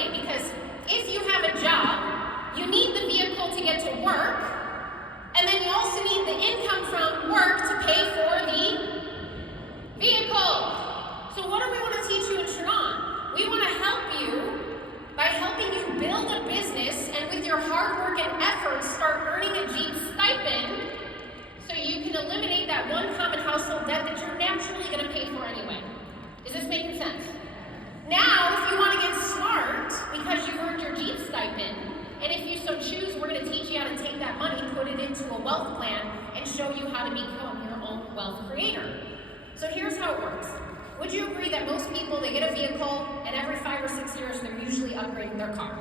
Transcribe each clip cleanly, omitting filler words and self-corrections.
explain, because if you have a job, you need the vehicle to get to work, and then you also need the income from work to pay for the vehicle. So what do we want to teach you in Shannon? We want to help you by helping you build a business, and with your hard work and effort, start earning a Jeep stipend so you can eliminate that one common household debt that you're naturally going to pay for anyway. Is this making sense? Now, if you want to get smart because you've earned your Jeep stipend, and if you so choose, we're going to teach you how to take that money, put it into a wealth plan, and show you how to become your own wealth creator. So here's how it works. Would you agree that most people, they get a vehicle, and every 5 or 6 years, they're usually upgrading their car?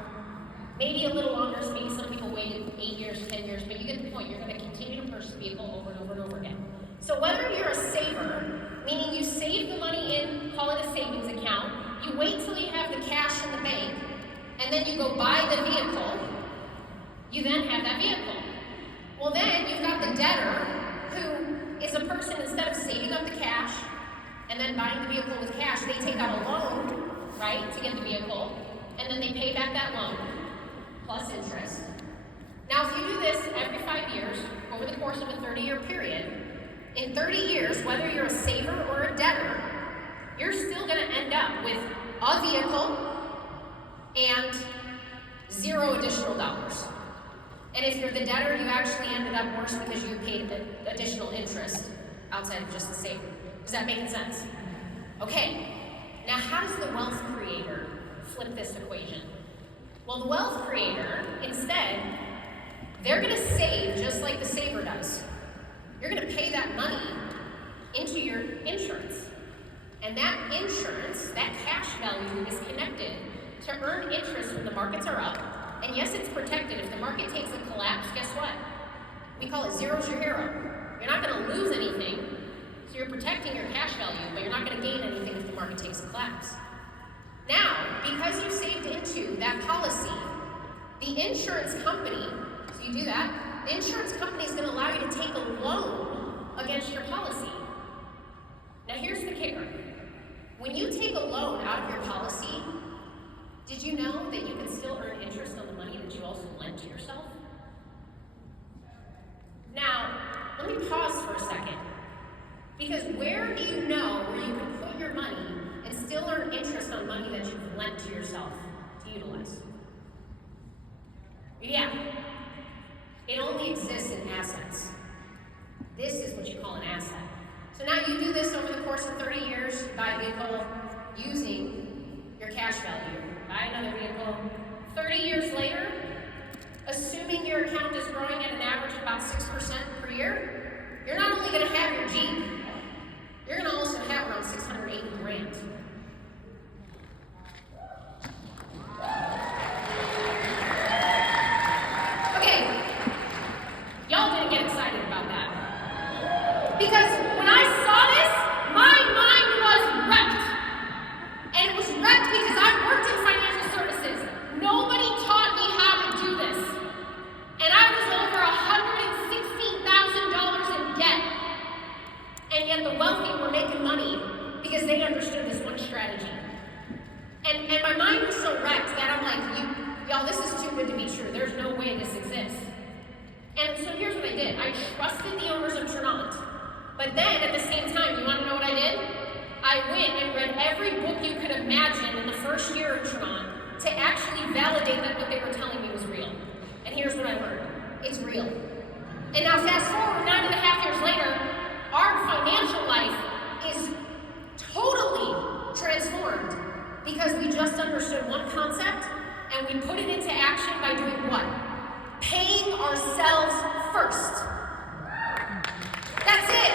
Maybe a little longer, so maybe some people waited 8 years, 10 years, but you get the point. You're going to continue to purchase a vehicle over and over and over again. So whether you're a saver, meaning you save the money in, call it a savings account, you wait till you have the cash in the bank, and then you go buy the vehicle, you then have that vehicle. Well, then you've got the debtor, who is a person, instead of saving up the cash and then buying the vehicle with cash, they take out a loan, right, to get the vehicle, and then they pay back that loan plus interest. Now, if you do this every 5 years over the course of a 30-year period, in 30 years, whether you're a saver or a debtor, you're still going to end up with a vehicle and 0 additional dollars. And if you're the debtor, you actually ended up worse because you paid the additional interest outside of just the saving. Is that making sense? Okay, now how does the wealth creator flip this equation? Well, the wealth creator, instead, they're going to save just like the saver does. You're going to pay that money into your insurance. And that insurance, that cash value, is connected to earn interest when the markets are up. And yes, it's protected. If the market takes a collapse, guess what? We call it zero's your hero. You're not going to lose anything, so you're protecting your cash value, but you're not going to gain anything if the market takes a collapse. Now, because you saved into that policy, the insurance company, so you do that, the insurance company is going to allow you to take a loan against your policy. Now here's the kicker. When you take a loan out of your policy, did you know that you can still earn interest on the money that you also lent to yourself? Now, let me pause for a second. Because where do you know where you can put your money and still earn interest on money that you've lent to yourself to utilize? Yeah. It only exists in assets. This is what you call an asset. So now you do this over the course of 30 years, you buy a vehicle using your cash value. Buy another vehicle. 30 years later, assuming your account is growing at an average of about 6% per year, you're not only going to have your Jeep, you're going to also have around 680 grand. Okay, y'all didn't get excited about that. Because when I saw this, my mind was wrecked. And it was wrecked because I worked in financial services. Nobody taught me how to do this. And I was over $116,000 in debt. And yet the wealthy were making money because they understood this one strategy. And my mind was so wrecked that I'm like, y'all, this is too good to be true. There's no way this exists. And so here's what I did. I trusted the owners of Trinant. But then at the same time, you want to know what I did? I went and read every book you could imagine in the first year of Trinant to actually validate that what they were telling me was real. And here's what I learned. It's real. And now fast forward 9.5 years later, our financial life is totally transformed because we just understood one concept and we put it into action by doing what? Paying ourselves first. That's it.